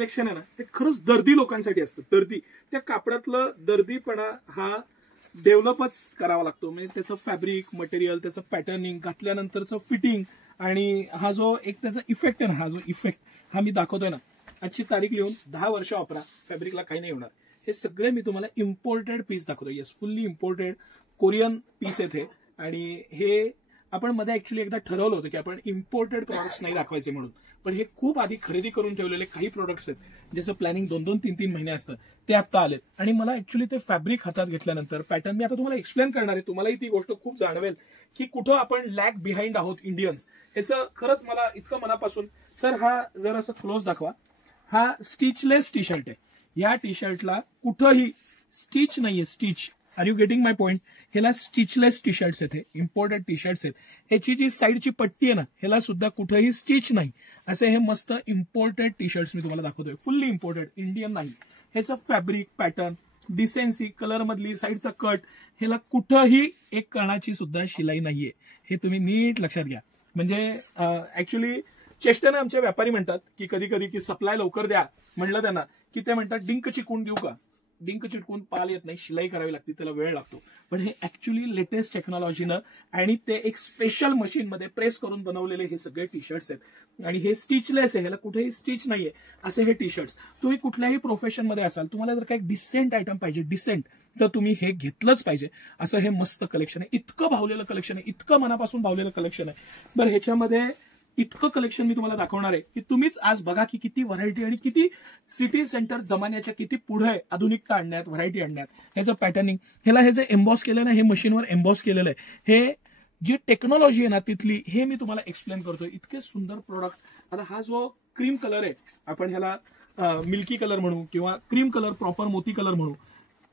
Collection आहे ना ते खरंच दर्दी लोकांसाठी असतं. दर्दी त्या कापडातलं दर्दीपणा हा डेव्हलपच करावा लागतो. म्हणजे त्याचं फॅब्रिक मटेरियल, त्याचं पॅटर्निंग, घातल्यानंतरचं फिटिंग आणि हा जो एक त्याचा इफेक्ट आहे ना, हा जो इफेक्ट हा मी दाखवतोय ना. आजची तारीख लिहून 10 वर्ष वापरा, फॅब्रिकला काही नाही होणार. हे सगळे मी तुम्हाला इम्पोर्टेड पीस दाखवतो. Yes, fully imported Korean piece आहेत हे. आणि हे आपण मध्ये ऍक्च्युली एकदा ठरवलं होतं की आपण इम्पोर्टेड प्रोडक्ट्स नाही दाखवायचे म्हणून, पण हे खूप आधी खरेदी करून ठेवलेले काही प्रोडक्ट्स आहेत ज्याचं प्लॅनिंग 2-2, 3-3 महिने असतं, ते आता आलेत. आणि मला ऍक्च्युली ते फॅब्रिक हातात घेतल्यानंतर पॅटर्न मी आता तुम्हाला एक्सप्लेन करणार आहे. तुम्हालाही ती गोष्ट खूप जाणवेल की कुठं आपण लॅग बिहाइंड आहोत इंडियन्स. याचं खरंच मला इतकं मनापासून. सर हा जर असं क्लोज दाखवा, हा स्टिचलेस टी शर्ट आहे. या टी शर्टला कुठंही स्टिच नाहीये. Stitch, are you getting my point? ह्याला स्टिचलेस टी शर्ट्स आहेत, इम्पोर्टेड टी शर्ट्स आहेत. ह्याची जी साईडची पट्टी आहे ना, ह्याला सुद्धा कुठेही स्टिच नाही. असे हे मस्त इम्पोर्टेड टी शर्ट्स मी तुम्हाला दाखवतोय. फुल्ली इम्पोर्टेड, इंडियन नाही. ह्याचं फॅब्रिक पॅटर्न, डिसेन्सी, कलर मधली साईडचा कट, ह्याला कुठंही एक कणाची सुद्धा शिलाई नाहीये. हे तुम्ही नीट लक्षात घ्या. म्हणजे ऍक्च्युली चेष्टेने आमचे व्यापारी म्हणतात की कधी कधी की सप्लाय लवकर द्या म्हणलं त्यांना की ते म्हणतात डिंक चिटकून देऊ का? डिंक चिटकून पाल येत नाही, शिलाई करावी लागते, त्याला वेळ लागतो. पण हे ऍक्च्युली लेटेस्ट टेक्नॉलॉजीनं आणि ते एक स्पेशल मशीनमध्ये प्रेस करून बनवलेले हे सगळे टी शर्ट्स आहेत. आणि हे स्टिचलेस आहे, ह्याला कुठेही स्टिच नाहीये असे हे टी शर्ट्स. तुम्ही कुठल्याही प्रोफेशनमध्ये असाल, तुम्हाला जर काही डिसेंट आयटम पाहिजे, डिसेंट, तर तुम्ही हे घेतलंच पाहिजे. असं हे मस्त कलेक्शन आहे. इतकं भावलेलं कलेक्शन आहे, इतकं मनापासून भावलेलं कलेक्शन आहे. बरं, ह्याच्यामध्ये इतकं कलेक्शन मी तुम्हाला दाखवणार आहे की तुम्हीच आज बघा की किती व्हरायटी आणि किती सिटी सेंटर जमान्याच्या किती पुढे आहे आधुनिकता आणण्यात, व्हरायटी आणण्यात. ह्याचं पॅटर्निंग, ह्याला हे जे एम्बॉस केलं ना, हे मशीनवर एम्बॉस केलेलं आहे. हे जी टेक्नॉलॉजी आहे ना तिथली, हे मी तुम्हाला एक्सप्लेन करतोय. इतके सुंदर प्रोडक्ट. आता हा जो क्रीम कलर आहे, आपण ह्याला मिल्की कलर म्हणू किंवा क्रीम कलर, प्रॉपर मोती कलर म्हणू.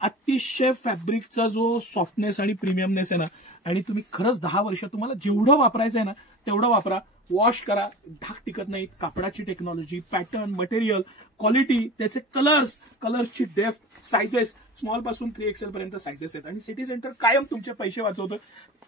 अतिशय फॅब्रिकचा जो सॉफ्टनेस आणि प्रीमियमनेस आहे ना, आणि तुम्ही खरंच 10 वर्ष तुम्हाला जेवढं वापरायचं आहे ना तेवढं वापरा. वॉश करा, डाग टिकत नाही. कापडाची टेक्नॉलॉजी, पॅटर्न, मटेरियल, क्वालिटी, त्याचे कलर्सची डेप्थ, सायझेस, स्मॉल पासून 3XL पर्यंत सायझेस आहेत. आणि सिटी सेंटर कायम तुमचे पैसे वाचवतं.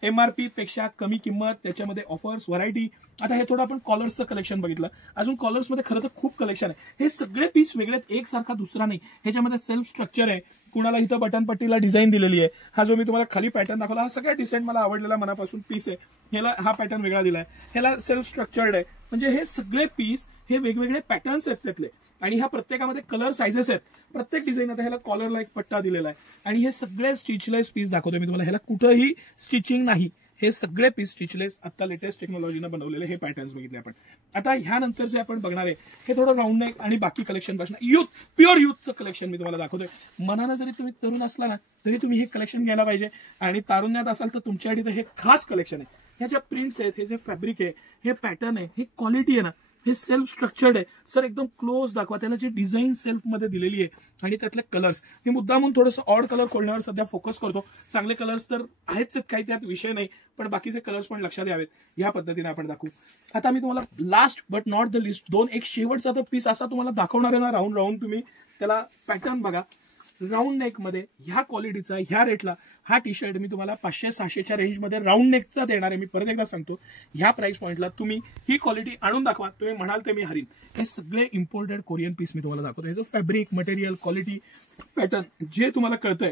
MRP पेक्षा कमी किंमत, त्याच्यामध्ये ऑफर्स, व्हरायटी. आता हे थोडं आपण कॉलर्सचं कलेक्शन बघितलं. अजून कॉलर्समध्ये खरं तर खूप कलेक्शन आहे. हे सगळे पीस वेगळे, एकसारखा दुसरा नाही. ह्याच्यामध्ये सेल्फ स्ट्रक्चर आहे. कुणाला इथं बटन पट्टीला डिझाईन दिलेली आहे. हा जो मी तुम्हाला खाली पॅटर्न दाखवला, हा सगळ्यात डिसेंट मला आवडलेला मनापासून पीस आहे. ह्याला हा पॅटर्न वेगळा दिलाय, ह्याला सेल्फ स्ट्रक्चर्ड आहे. म्हणजे हे सगळे पीस हे वेगवेगळे पॅटर्न्स आहेत त्यातले. आणि ह्या प्रत्येकामध्ये कलर सायझेस आहेत. प्रत्येक डिझाईन. आता ह्याला कॉलरला एक पट्टा दिलेला आहे. आणि हे सगळे स्टिचलेस पीस दाखवतोय मी तुम्हाला. ह्याला कुठंही स्टिचिंग नाही. हे सगळे पीस स्टिचलेस, आता लेटेस्ट टेक्नॉलॉजीनं बनवलेले हे पॅटर्न्स बघितले आपण. आता ह्यानंतर जे आपण बघणार आहे हे थोडं राऊंड नेक आणि बाकी कलेक्शन पासून युथ, प्युअर युथचं कलेक्शन मी तुम्हाला दाखवतोय. मनानं जरी तुम्ही तरुण असला ना तरी तुम्ही हे कलेक्शन घ्यायला पाहिजे. आणि तारुण्यात असाल तर तुमच्यासाठी हे खास कलेक्शन आहे. ह्या ज्या प्रिंट्स आहेत, हे जे फॅब्रिक आहे, हे पॅटर्न आहे, हे क्वालिटी आहे ना, हे सेल्फ स्ट्रक्चर्ड आहे. सर एकदम क्लोज दाखवा. त्याला जी डिझाईन सेल्फ मध्ये दिलेली आहे आणि त्यातले कलर्स, हे मुद्दामून थोडंसं ऑड कलर खोलण्यावर सध्या फोकस करतो. चांगले कलर्स तर आहेच, काही त्यात विषय नाही, पण बाकीचे कलर्स पण लक्षात यावेत. या पद्धतीने आपण दाखवू. आता मी तुम्हाला last but not the list एक शेवटचा तर पीस असा तुम्हाला दाखवणार आहे ना, राऊंड तुम्ही त्याला पॅटर्न बघा. राऊंड नेक मध्ये ह्या क्वालिटीचा, ह्या रेटला हा टी शर्ट मी तुम्हाला 500-600च्या रेंजमध्ये राऊंड नेकचा देणार आहे. मी परत एकदा सांगतो, ह्या प्राइस पॉइंटला तुम्ही ही क्वालिटी आणून दाखवा, तुम्ही म्हणाल ते मी हरीन. हे सगळे इम्पोर्टेड कोरियन पीस मी तुम्हाला दाखवतो. ह्याचं फॅब्रिक, मटेरियल, क्वालिटी, पॅटर्न जे तुम्हाला कळतंय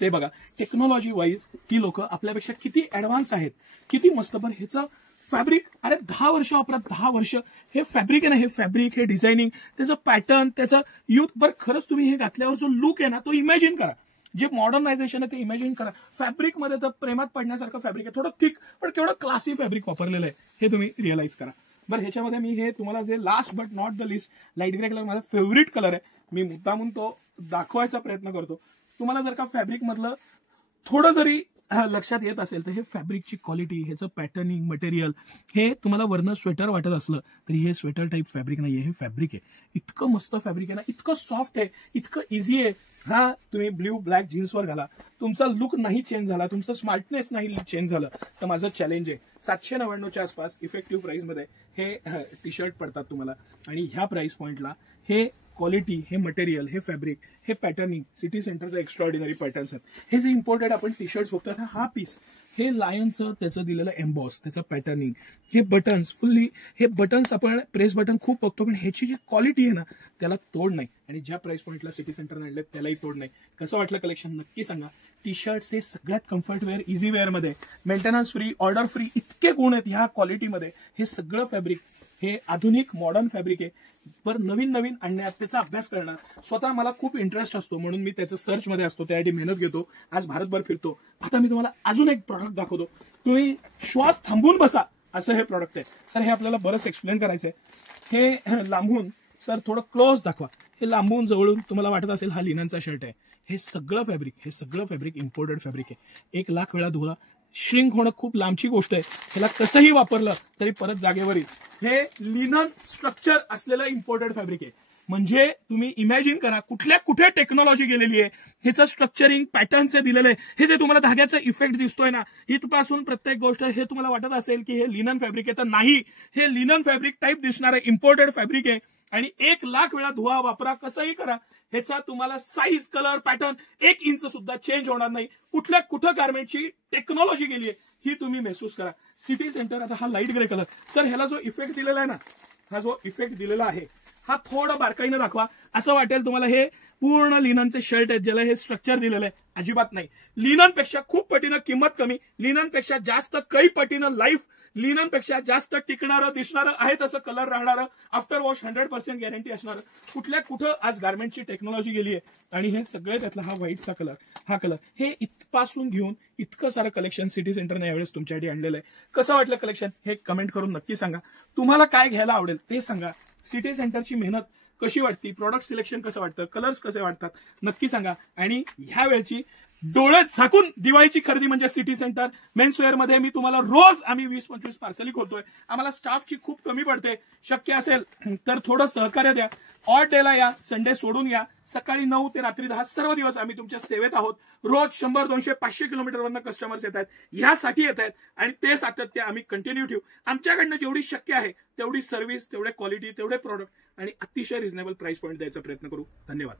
ते बघा. टेक्नॉलॉजी वाईज ही लोक आपल्यापेक्षा किती ऍडव्हान्स आहेत, किती मस्त. पण ह्याचं फॅब्रिक, अरे 10 वर्ष वापरा, 10 वर्ष. हे फॅब्रिक आहे ना, हे फॅब्रिक, हे डिझायनिंग, त्याचं पॅटर्न, त्याचं युथ. बरं खरंच तुम्ही हे घातल्यावर जो लुक आहे ना तो इमॅजिन करा. जे मॉडर्नायझेशन आहे ते इमॅजिन करा. फॅब्रिकमध्ये तर प्रेमात पडण्यासारखं फॅब्रिक आहे. थोडं थिक पण केवढं क्लासी फॅब्रिक वापरलेलं आहे हे तुम्ही रिअलाइज करा. बरं, ह्याच्यामध्ये मी हे तुम्हाला जे last but not the list, light grey colour माझा फेवरेट कलर आहे. मी मुद्दामून तो दाखवायचा प्रयत्न करतो. तुम्हाला जर का फॅब्रिक मधलं थोडं जरी लक्षात येत असेल तर हे फॅब्रिकची क्वालिटी, ह्याचं पॅटर्निंग, मटेरियल, हे तुम्हाला वरनं स्वेटर वाटत असलं तरी हे स्वेटर टाईप फॅब्रिक नाहीये, हे फॅब्रिक आहे. इतकं मस्त फॅब्रिक आहे ना, इतकं सॉफ्ट आहे, इतकं इझी आहे. हा तुम्ही ब्ल्यू ब्लॅक जीन्सवर घाला, तुमचा लुक नाही चेंज झाला, तुमचं स्मार्टनेस नाही चेंज झालं तर माझं चॅलेंज आहे. 799च्या आसपास इफेक्टिव्ह प्राइसमध्ये हे टी शर्ट पडतात तुम्हाला. आणि ह्या प्राइस पॉइंटला हे क्वालिटी, हे मटेरियल, हे फॅब्रिक, हे पॅटर्निंग, सिटी सेंटरचे एक्स्ट्राऑर्डिनरी पॅटर्न्स आहेत. हे जे इम्पोर्टेड आपण टी शर्ट्स बघतोय, हा पीस हे लायनचं त्याचं दिलेलं एम्बॉस, त्याचं पॅटर्निंग, हे बटन्स फुल्ली, हे बटन्स आपण प्रेस बटन खूप बघतो, पण ह्याची जी क्वालिटी आहे ना त्याला तोड नाही. आणि ज्या प्राइस पॉईंटला सिटी सेंटरने आणले त्यालाही तोड नाही. कसं वाटलं कलेक्शन नक्की सांगा. टी शर्ट्स हे सगळ्यात कम्फर्ट वेअर, इझी वेअरमध्ये, मेंटेनन्स फ्री, ऑर्डर फ्री, इतके गुण आहेत ह्या क्वालिटीमध्ये. हे सगळं फॅब्रिक हे आधुनिक मॉडर्न फॅब्रिक आहे. पर नवीन नवीन आणण्यात त्याचा अभ्यास करणार स्वतः मला खूप इंटरेस्ट असतो, म्हणून मी त्याचं सर्च मध्ये असतो, त्यासाठी मेहनत घेतो, आज भारतभर फिरतो. आता मी तुम्हाला अजून एक प्रॉडक्ट दाखवतो, तुम्ही श्वास थांबून बसा असं हे प्रॉडक्ट आहे. सर हे आपल्याला बरंच एक्सप्लेन करायचंय. हे लांबून सर थोडं क्लोज दाखवा. हे लांबून जवळून तुम्हाला वाटत असेल हा लिननचा शर्ट आहे. हे सगळं फॅब्रिक इम्पोर्टेड फॅब्रिक आहे. 1,00,000 वेळा धुवा. श्रिंक होणं खूप लांबची गोष्ट आहे. ह्याला कसंही वापरलं तरी परत जागेवर येईल. हे लिनन स्ट्रक्चर असलेलं इम्पोर्टेड फॅब्रिक आहे. म्हणजे तुम्ही इमॅजिन करा कुठे टेक्नॉलॉजी गेलेली आहे. ह्याचं स्ट्रक्चरिंग पॅटर्नचे दिलेले, हे जे तुम्हाला धाग्याचा इफेक्ट दिसतोय ना, इथपासून प्रत्येक गोष्ट, हे तुम्हाला वाटत असेल की हे लिनन फॅब्रिक आहे, तर नाही. हे लिनन फॅब्रिक टाईप दिसणारं इम्पोर्टेड फॅब्रिक आहे. आणि 1,00,000 वेळा धुवा, वापरा, कसंही करा, ह्याचा तुम्हाला साईज, कलर, पॅटर्न 1 इंच सुद्धा चेंज होणार नाही. कुठं गार्मेंटची टेक्नॉलॉजी गेली आहे ही तुम्ही महसूस करा. सिटी सेंटर, आता हा लाईट ग्रे कलर, सर ह्याला जो इफेक्ट दिलेला आहे ना, हा जो इफेक्ट दिलेला आहे हा थोडं बारकाईनं दाखवा. असं वाटेल तुम्हाला हे पूर्ण लिननचे शर्ट आहेत ज्याला हे स्ट्रक्चर दिलेलं आहे. अजिबात नाही. लिननपेक्षा खूप पटीनं किंमत कमी, लिननपेक्षा जास्त काही पटीनं लाईफ, लिननपेक्षा जास्त टिकणारं, दिसणारं आहे तसं कलर राहणारं, आफ्टर वॉश 100% गॅरंटी असणारं. कुठं आज गार्मेंटची टेक्नॉलॉजी गेली आहे. आणि हे सगळे त्यातला हा व्हाईटचा कलर, हा कलर, हे इथपासून घेऊन इतकं सारं कलेक्शन सिटी सेंटरने यावेळेस तुमच्यासाठी आणलेलं आहे. कसं वाटलं कलेक्शन हे कमेंट करून नक्की सांगा. तुम्हाला काय घ्यायला आवडेल ते सांगा. सिटी सेंटरची मेहनत कशी वाटती, प्रोडक्ट सिलेक्शन कसं वाटतं, कलर्स कसे वाटतात नक्की सांगा. आणि ह्या वेळची डोळे झाकून दिवाळीची खरेदी म्हणजे सिटी सेंटर. मेन्सवेअर मध्ये मी तुम्हाला रोज आम्ही 20-25 पार्सली खोलतोय. आम्हाला स्टाफची खूप कमी पडते. शक्य असेल तर थोडं सहकार्य द्या. ऑड डेला या, संडे सोडून या. सकाळी 9 ते रात्री 10 सर्व दिवस आम्ही तुमच्या सेवेत आहोत. रोज 100, 200, 500 किलोमीटरवरनं कस्टमर्स येत आहेत, ह्यासाठी येत आहेत. आणि ते सातत्य आम्ही कंटिन्यू ठेवू. आमच्याकडनं जेवढी शक्य आहे तेवढी सर्व्हिस, तेवढे क्वालिटी, तेवढे प्रोडक्ट आणि अतिशय रिझनेबल प्राइस पॉईंट द्यायचा प्रयत्न करू. धन्यवाद.